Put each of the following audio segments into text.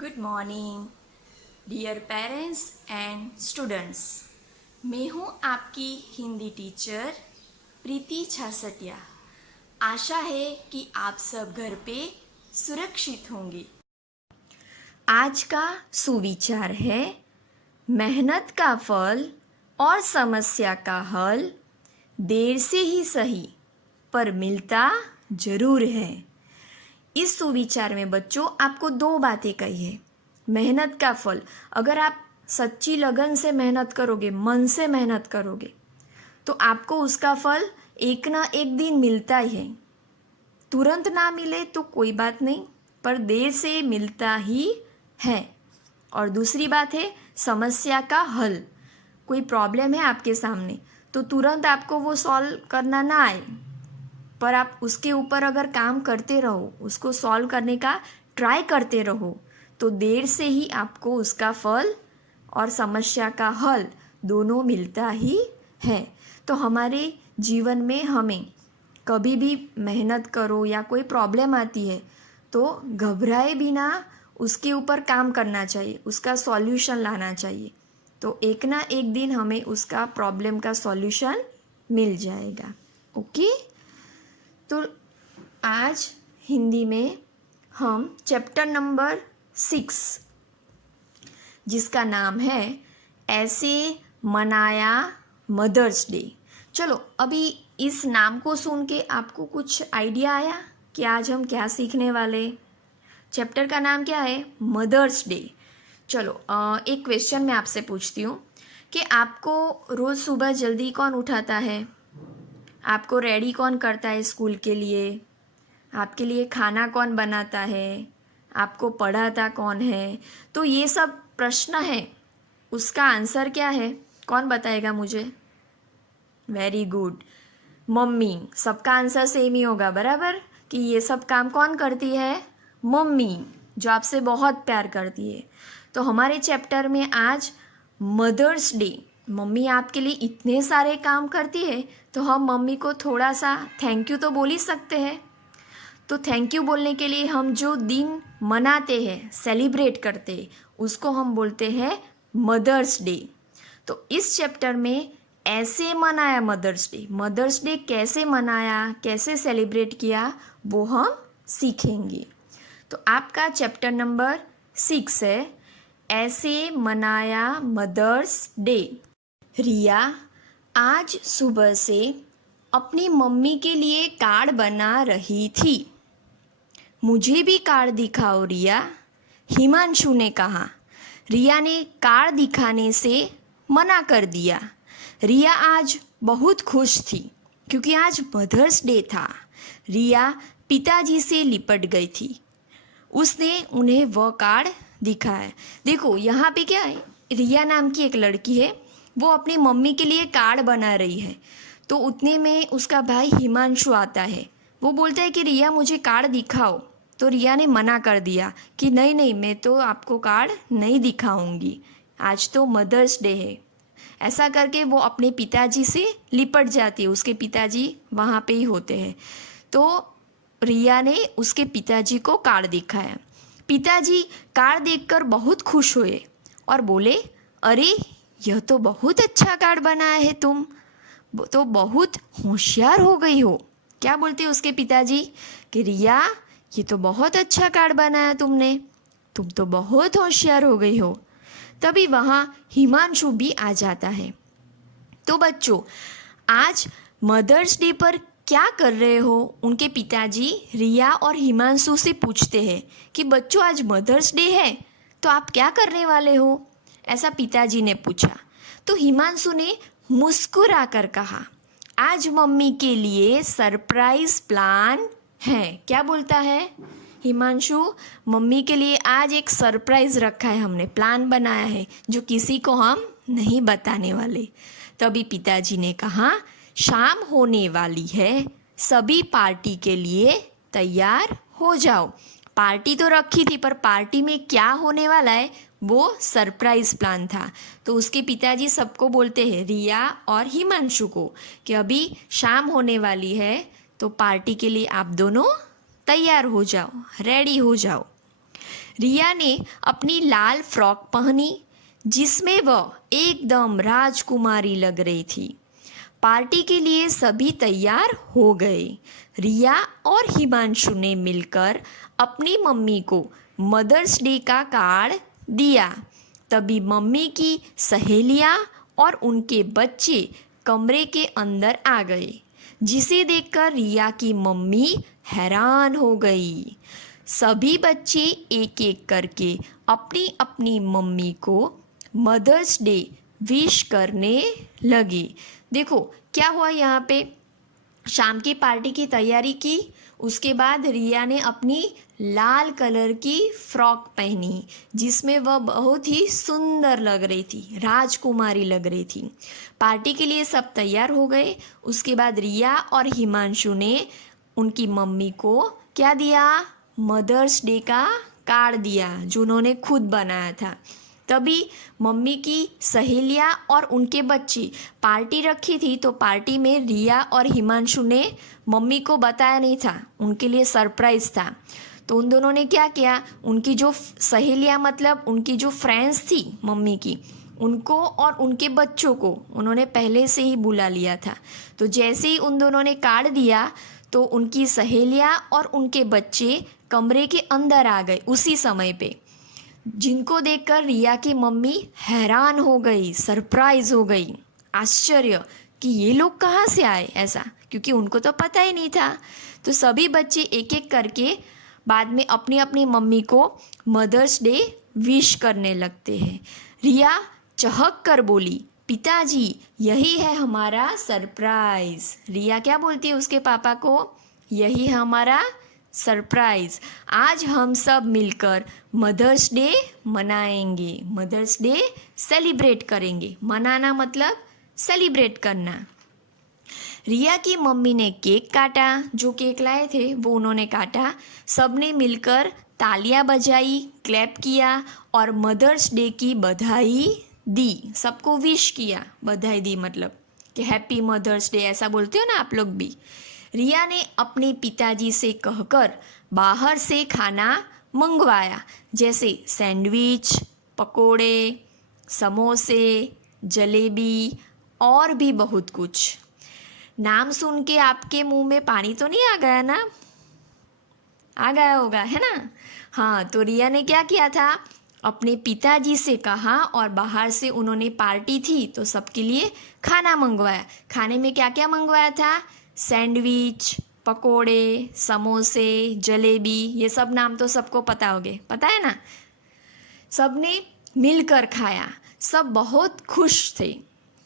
Good morning dear parents and students. मैं हूँ आपकी हिंदी टीचर प्रीति छासटिया। आशा है कि आप सब घर पे सुरक्षित होंगे। आज का सुविचार है, मेहनत का फल और समस्या का हल देर से ही सही पर मिलता जरूर है। इस सुविचार में बच्चों आपको दो बातें कही है। मेहनत का फल, अगर आप सच्ची लगन से मेहनत करोगे, मन से मेहनत करोगे, तो आपको उसका फल एक ना एक दिन मिलता ही है। तुरंत ना मिले तो कोई बात नहीं, पर देर से मिलता ही है। और दूसरी बात है समस्या का हल। कोई प्रॉब्लम है आपके सामने तो तुरंत आपको वो सॉल्व करना ना आए, पर आप उसके ऊपर अगर काम करते रहो, उसको सॉल्व करने का ट्राई करते रहो, तो देर से ही आपको उसका फल और समस्या का हल दोनों मिलता ही है। तो हमारे जीवन में हमें कभी भी मेहनत करो या कोई प्रॉब्लम आती है तो घबराए बिना उसके ऊपर काम करना चाहिए, उसका सॉल्यूशन लाना चाहिए। तो एक ना एक दिन हमें उसका प्रॉब्लम का सॉल्यूशन मिल जाएगा। ओके, तो आज हिंदी में हम चैप्टर नंबर 6 जिसका नाम है ऐसे मनाया मदर्स डे। चलो, अभी इस नाम को सुन के आपको कुछ आइडिया आया कि आज हम क्या सीखने वाले। चैप्टर का नाम क्या है? Mother's Day. चलो, एक क्वेश्चन मैं आपसे पूछती हूँ कि आपको रोज़ सुबह जल्दी कौन उठाता है? आपको रेडी कौन करता है स्कूल के लिए? आपके लिए खाना कौन बनाता है? आपको पढ़ाता कौन है? तो ये सब प्रश्न है, उसका आंसर क्या है? कौन बताएगा मुझे? Very good, mummy. सबका आंसर सेम ही होगा, बराबर, कि ये सब काम कौन करती है? मम्मी, जो आपसे बहुत प्यार करती है। तो हमारे चैप्टर में आज मदर्स डे, मम्मी आपके लिए इतने सारे काम करती है तो हम मम्मी को थोड़ा सा थैंक यू तो बोल ही सकते हैं। तो थैंक यू बोलने के लिए हम जो दिन मनाते हैं, सेलिब्रेट करते हैं, उसको हम बोलते हैं मदर्स डे। तो इस चैप्टर में ऐसे मनाया मदर्स डे, मदर्स डे कैसे मनाया, कैसे सेलिब्रेट किया, वो हम सीखेंगे। तो आपका चैप्टर नंबर 6 है ऐसे मनाया मदर्स डे। रिया आज सुबह से अपनी मम्मी के लिए कार्ड बना रही थी। मुझे भी कार्ड दिखाओ रिया, हिमांशु ने कहा। रिया ने कार्ड दिखाने से मना कर दिया। रिया आज बहुत खुश थी क्योंकि आज मदर्स डे था। रिया पिताजी से लिपट गई थी। उसने उन्हें वह कार्ड दिखाया। देखो यहाँ पे क्या है, रिया नाम की एक लड़की है, वो अपनी मम्मी के लिए कार्ड बना रही है। तो उतने में उसका भाई हिमांशु आता है। वो बोलता है कि रिया मुझे कार्ड दिखाओ। तो रिया ने मना कर दिया कि नहीं नहीं, मैं तो आपको कार्ड नहीं दिखाऊंगी, आज तो मदर्स डे है। ऐसा करके वो अपने पिताजी से लिपट जाती है। उसके पिताजी वहाँ पे ही होते हैं। तो रिया ने उसके पिताजी को कार्ड दिखाया। पिताजी कार्ड देखकर बहुत खुश हुए और बोले, अरे यह तो बहुत अच्छा कार्ड बनाया है, तुम तो बहुत होशियार हो गई हो। क्या बोलते हैं उसके पिताजी कि रिया ये तो बहुत अच्छा कार्ड बनाया तुमने, तुम तो बहुत होशियार हो गई हो। तभी वहाँ हिमांशु भी आ जाता है। तो बच्चों, आज मदर्स डे पर क्या कर रहे हो? उनके पिताजी रिया और हिमांशु से पूछते हैं कि बच्चों आज मदर्स डे है तो आप क्या करने वाले हो? ऐसा पिताजी ने पूछा। तो हिमांशु ने मुस्कुरा कर कहा, आज मम्मी के लिए सरप्राइज प्लान है। क्या बोलता है हिमांशु? मम्मी के लिए आज एक सरप्राइज रखा है, हमने प्लान बनाया है जो किसी को हम नहीं बताने वाले। तभी पिताजी ने कहा, शाम होने वाली है, सभी पार्टी के लिए तैयार हो जाओ। पार्टी तो रखी थी, पर पार्टी में क्या होने वाला है वो सरप्राइज प्लान था। तो उसके पिताजी सबको बोलते हैं, रिया और हिमांशु को, कि अभी शाम होने वाली है तो पार्टी के लिए आप दोनों तैयार हो जाओ, रेडी हो जाओ। रिया ने अपनी लाल फ्रॉक पहनी जिसमें वह एकदम राजकुमारी लग रही थी। पार्टी के लिए सभी तैयार हो गए। रिया और हिमांशु ने मिलकर अपनी मम्मी को मदर्स डे का कार्ड दिया। तभी मम्मी की सहेलियां और उनके बच्चे कमरे के अंदर आ गए, जिसे देखकर रिया की मम्मी हैरान हो गई। सभी बच्चे एक एक करके अपनी अपनी मम्मी को मदर्स डे विश करने लगे। देखो क्या हुआ यहाँ पे, शाम की पार्टी की तैयारी की, उसके बाद रिया ने अपनी लाल कलर की फ्रॉक पहनी जिसमें वह बहुत ही सुंदर लग रही थी, राजकुमारी लग रही थी। पार्टी के लिए सब तैयार हो गए। उसके बाद रिया और हिमांशु ने उनकी मम्मी को क्या दिया, मदर्स डे का कार्ड दिया जो उन्होंने खुद बनाया था। तभी मम्मी की सहेलियां और उनके बच्चे पार्टी रखी थी, तो पार्टी में रिया और हिमांशु ने मम्मी को बताया नहीं था, उनके लिए सरप्राइज़ था। तो उन दोनों ने क्या किया, उनकी जो सहेलियां मतलब उनकी जो फ्रेंड्स थी मम्मी की, उनको और उनके बच्चों को उन्होंने पहले से ही बुला लिया था। तो जैसे ही उन दोनों ने कार्ड दिया तो उनकी सहेलियां और उनके बच्चे कमरे के अंदर आ गए उसी समय पे, जिनको देखकर रिया की मम्मी हैरान हो गई, सरप्राइज हो गई, आश्चर्य कि ये लोग कहाँ से आए ऐसा, क्योंकि उनको तो पता ही नहीं था। तो सभी बच्चे एक एक करके बाद में अपनी अपनी मम्मी को मदर्स डे विश करने लगते हैं। रिया चहक कर बोली, पिताजी यही है हमारा सरप्राइज। रिया क्या बोलती है उसके पापा को, यही है हमारा सरप्राइज, आज हम सब मिलकर मदर्स डे मनाएंगे, मदर्स डे सेलिब्रेट करेंगे। मनाना मतलब सेलिब्रेट करना। रिया की मम्मी ने केक काटा, जो केक लाए थे वो उन्होंने काटा। सबने मिलकर तालियां बजाई, क्लैप किया और मदर्स डे की बधाई दी, सबको विश किया, बधाई दी मतलब कि हैप्पी मदर्स डे ऐसा बोलते हो ना आप लोग भी। रिया ने अपने पिताजी से कहकर बाहर से खाना मंगवाया, जैसे सैंडविच, पकोड़े, समोसे, जलेबी और भी बहुत कुछ। नाम सुन के आपके मुंह में पानी तो नहीं आ गया ना? आ गया होगा, है ना? हाँ, तो रिया ने क्या किया था, अपने पिताजी से कहा और बाहर से उन्होंने पार्टी थी तो सबके लिए खाना मंगवाया। खाने में क्या क्या मंगवाया था, सैंडविच, पकोड़े, समोसे, जलेबी, ये सब नाम तो सबको पता होंगे, पता है ना? सबने मिलकर खाया, सब बहुत खुश थे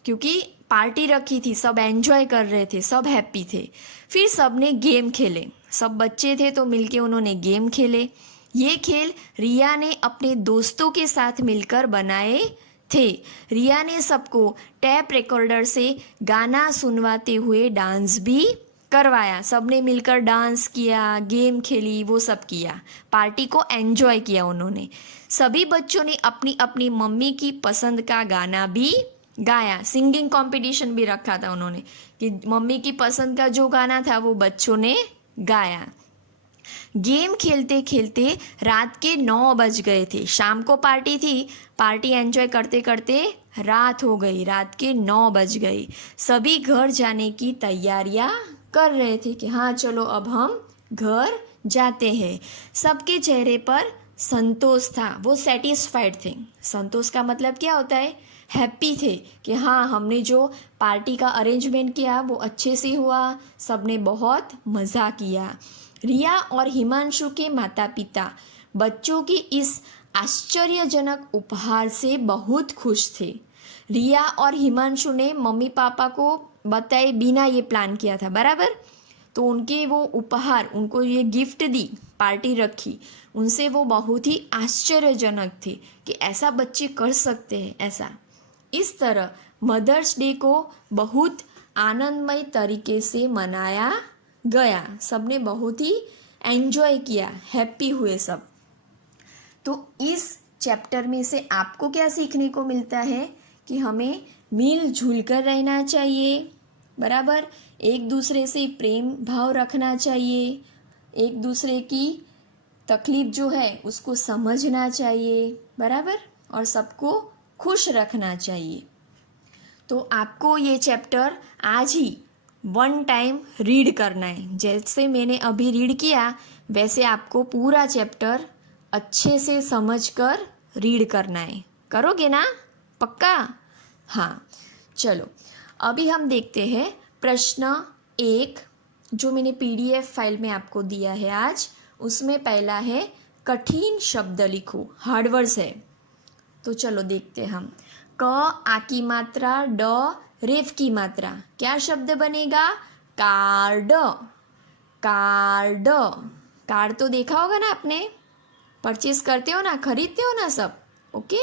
क्योंकि पार्टी रखी थी, सब एंजॉय कर रहे थे, सब हैप्पी थे। फिर सबने गेम खेले, सब बच्चे थे तो मिलके उन्होंने गेम खेले। ये खेल रिया ने अपने दोस्तों के साथ मिलकर बनाए थे। रिया ने सबको टैप रिकॉर्डर से गाना सुनवाते हुए डांस भी करवाया। सबने मिलकर डांस किया, गेम खेली, वो सब किया, पार्टी को एंजॉय किया उन्होंने। सभी बच्चों ने अपनी अपनी मम्मी की पसंद का गाना भी गाया। सिंगिंग कंपटीशन भी रखा था उन्होंने कि मम्मी की पसंद का जो गाना था वो बच्चों ने गाया। गेम खेलते खेलते रात के 9 बज गए थे। शाम को पार्टी थी, पार्टी एंजॉय करते करते रात हो गई, रात के 9 बज गए। सभी घर जाने की तैयारियां कर रहे थे कि हाँ चलो अब हम घर जाते हैं। सबके चेहरे पर संतोष था, वो सेटिस्फाइड थे। संतोष का मतलब क्या होता है, हैप्पी थे कि हाँ हमने जो पार्टी का अरेंजमेंट किया वो अच्छे से हुआ, सबने बहुत मज़ा किया। रिया और हिमांशु के माता पिता बच्चों की इस आश्चर्यजनक उपहार से बहुत खुश थे। रिया और हिमांशु ने मम्मी पापा को बताए बिना ये प्लान किया था, बराबर। तो उनके वो उपहार, उनको ये गिफ्ट दी, पार्टी रखी, उनसे वो बहुत ही आश्चर्यजनक थे कि ऐसा बच्चे कर सकते हैं ऐसा। इस तरह मदर्स डे को बहुत आनंदमय तरीके से मनाया गया। सबने बहुत ही एंजॉय किया, हैप्पी हुए सब। तो इस चैप्टर में से आपको क्या सीखने को मिलता है कि हमें मिलजुल कर रहना चाहिए, बराबर, एक दूसरे से प्रेम भाव रखना चाहिए, एक दूसरे की तकलीफ जो है उसको समझना चाहिए, बराबर, और सबको खुश रखना चाहिए। तो आपको ये चैप्टर आज ही 1 टाइम रीड करना है। जैसे मैंने अभी रीड किया वैसे आपको पूरा चैप्टर अच्छे से समझकर रीड करना है। करोगे ना? पक्का? हाँ, चलो अभी हम देखते हैं प्रश्न 1 जो मैंने PDF फाइल में आपको दिया है आज। उसमें पहला है कठिन शब्द लिखो, हार्ड वर्ड्स है। तो चलो देखते हम। क आ की मात्रा, ड रेफ की मात्रा, क्या शब्द बनेगा? कार्ड। कार्ड। कार्ड तो देखा होगा ना आपने, परचेस करते हो ना, खरीदते हो ना सब। ओके,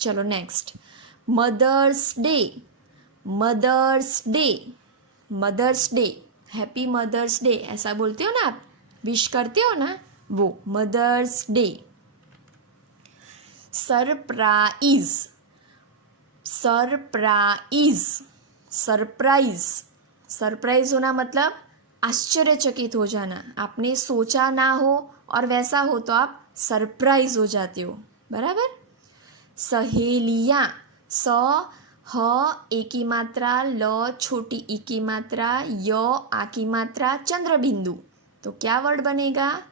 चलो next. Mother's Day. Mother's Day. Mother's Day, happy Mother's Day ऐसा बोलते हो ना आप, विश करते हो ना, वो Mother's Day. Surprise. Surprise. Surprise. Surprise होना मतलब आश्चर्यचकित हो जाना, आपने सोचा ना हो और वैसा हो तो आप सरप्राइज हो जाते हो, बराबर। सहेलियाँ। स ह ए की मात्रा, ल छोटी ई की मात्रा, य आ की मात्रा, चंद्र बिंदु, तो क्या वर्ड बनेगा?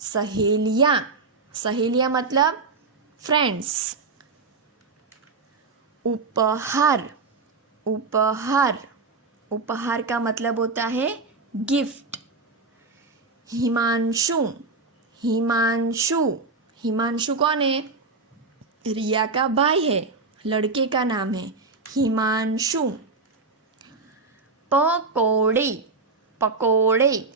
सहेलियाँ। सहेलियाँ मतलब फ्रेंड्स। उपहार। उपहार। उपहार का मतलब होता है गिफ्ट। हिमांशु। हिमांशु। हिमांशु कौन है? रिया का भाई है, लड़के का नाम है हिमांशु। पकोड़े। पकोड़े।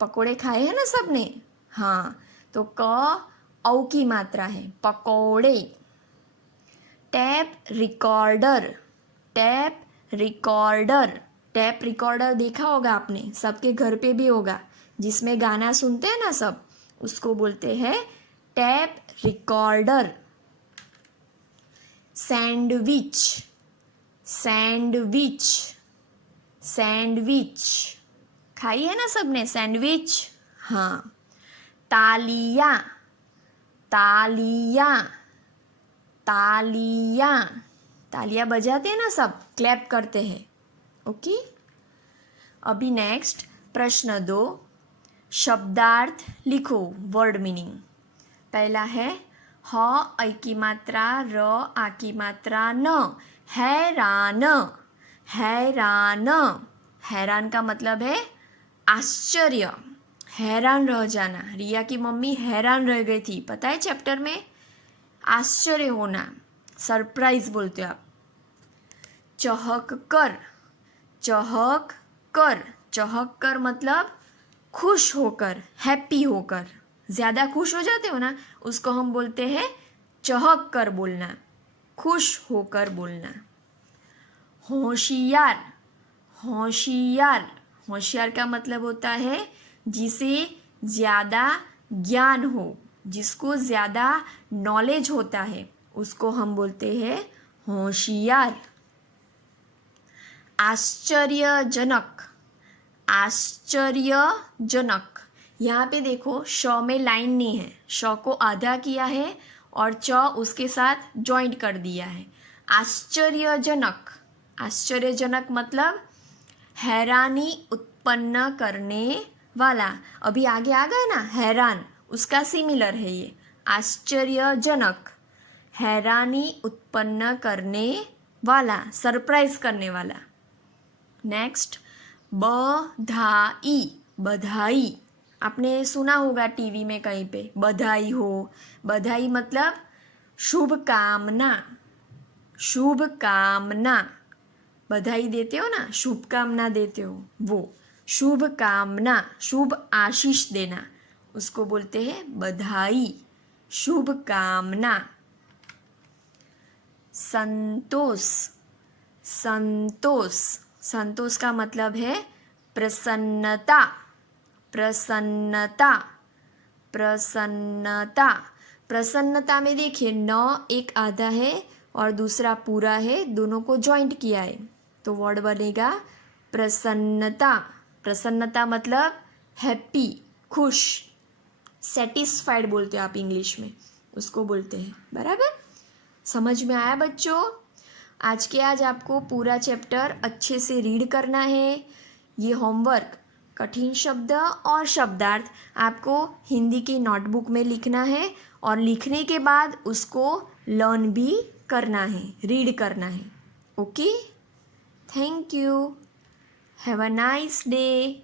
पकोड़े खाए हैं ना सबने? हाँ, तो क औ की मात्रा है, पकोड़े। Tap recorder. Tap recorder. Tap recorder देखा होगा आपने, सबके घर पे भी होगा, जिसमें गाना सुनते हैं ना सब, उसको बोलते हैं tap recorder. Sandwich. Sandwich. Sandwich खाई है ना सबने सैंडविच? हाँ। तालियाँ। तालियाँ। तालियाँ। तालियाँ बजाते हैं ना सब, क्लैप करते हैं। ओके, अभी नेक्स्ट प्रश्न 2, शब्दार्थ लिखो, वर्ड मीनिंग। पहला है ह ऐ की मात्रा, र आ की मात्रा, न, हैरान। हैरान। हैरान का मतलब है आश्चर्य, हैरान रह जाना। रिया की मम्मी हैरान रह गई थी, पता है चैप्टर में, आश्चर्य होना, सरप्राइज बोलते हो आप। चहक कर। चहक कर। चहक कर मतलब खुश होकर, हैप्पी होकर, ज़्यादा खुश हो जाते हो ना, उसको हम बोलते हैं चहक कर बोलना, खुश होकर बोलना। होशियार। होशियार। होशियार का मतलब होता है जिसे ज़्यादा ज्ञान हो, जिसको ज़्यादा नॉलेज होता है, उसको हम बोलते हैं होशियार। आश्चर्यजनक। आश्चर्यजनक, यहाँ पे देखो श में लाइन नहीं है, श को आधा किया है और च उसके साथ जॉइंट कर दिया है। आश्चर्यजनक। आश्चर्यजनक मतलब हैरानी उत्पन्न करने वाला। अभी आगे आ गया ना हैरान, उसका सिमिलर है ये, आश्चर्यजनक, हैरानी उत्पन्न करने वाला, सरप्राइज करने वाला। नेक्स्ट, बधाई। बधाई आपने सुना होगा टीवी में कहीं पे, बधाई हो। बधाई मतलब शुभकामना। शुभकामना, बधाई देते हो ना, शुभकामना देते हो, वो शुभकामना, शुभ आशीष देना, उसको बोलते हैं बधाई, शुभकामना। संतोष। संतोष। संतोष का मतलब है प्रसन्नता। प्रसन्नता। प्रसन्नता। प्रसन्नता में देखिए न एक आधा है और दूसरा पूरा है, दोनों को जॉइंट किया है, तो वर्ड बनेगा प्रसन्नता। प्रसन्नता मतलब हैप्पी, खुश। सेटिस्फाइड बोलते हो आप इंग्लिश में, उसको बोलते हैं। बराबर, समझ में आया बच्चों? आज के आज आपको पूरा चैप्टर अच्छे से रीड करना है। ये होमवर्क कठिन शब्द और शब्दार्थ आपको हिंदी की नोटबुक में लिखना है और लिखने के बाद उसको लर्न भी करना है, रीड करना है। Okay, thank you, have a nice day.